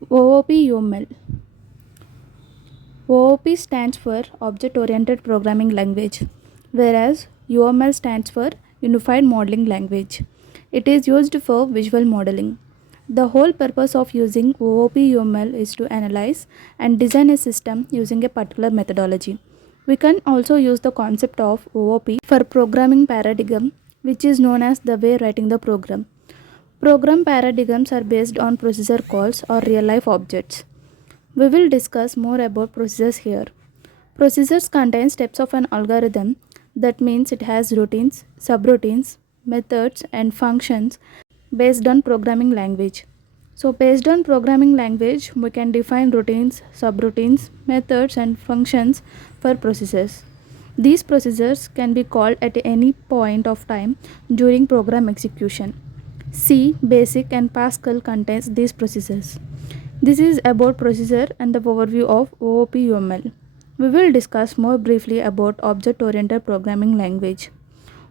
OOP UML. OOP stands for Object Oriented Programming Language, whereas UML stands for Unified Modeling Language. It is used for visual modeling. The whole purpose of using OOP UML is to analyze and design a system using a particular methodology. We can also use the concept of OOP for programming paradigm, which is known as the way writing the program. Program paradigms are based on procedure calls or real life objects. We will discuss more about procedures here. Procedures contain steps of an algorithm, that means it has routines, subroutines, methods, and functions based on programming language. So, based on programming language, we can define routines, subroutines, methods, and functions for procedures. These procedures can be called at any point of time during program execution. C, Basic, and Pascal contains these procedures. This is about procedure and the overview of OOP-UML. We will discuss more briefly about object-oriented programming language.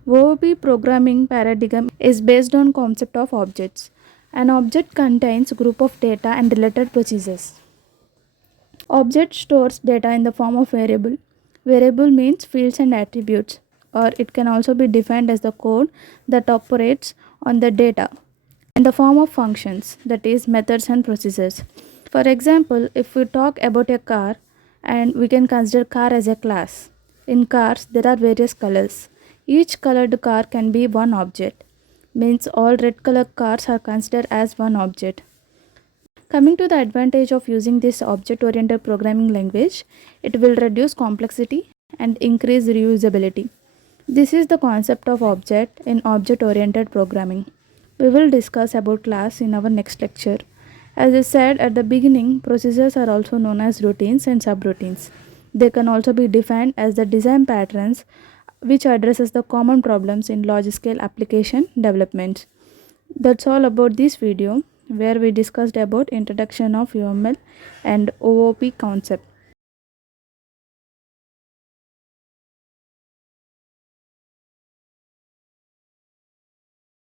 OOP programming paradigm is based on concept of objects. An object contains group of data and related procedures. Object stores data in the form of variable. Variable means fields and attributes, or it can also be defined as the code that operates on the data in the form of functions, that is methods and procedures. For example, if we talk about a car, and we can consider car as a class. In cars there are various colors. Each colored car can be one object. Means all red color cars are considered as one object. Coming to the advantage of using this object oriented programming language, it will reduce complexity and increase reusability. This is the concept of object in object oriented programming. We will discuss about class in our next lecture. As I said at the beginning, procedures are also known as routines and subroutines. They can also be defined as the design patterns which addresses the common problems in large scale application development. That's all about this video, where we discussed about introduction of UML and OOP concept.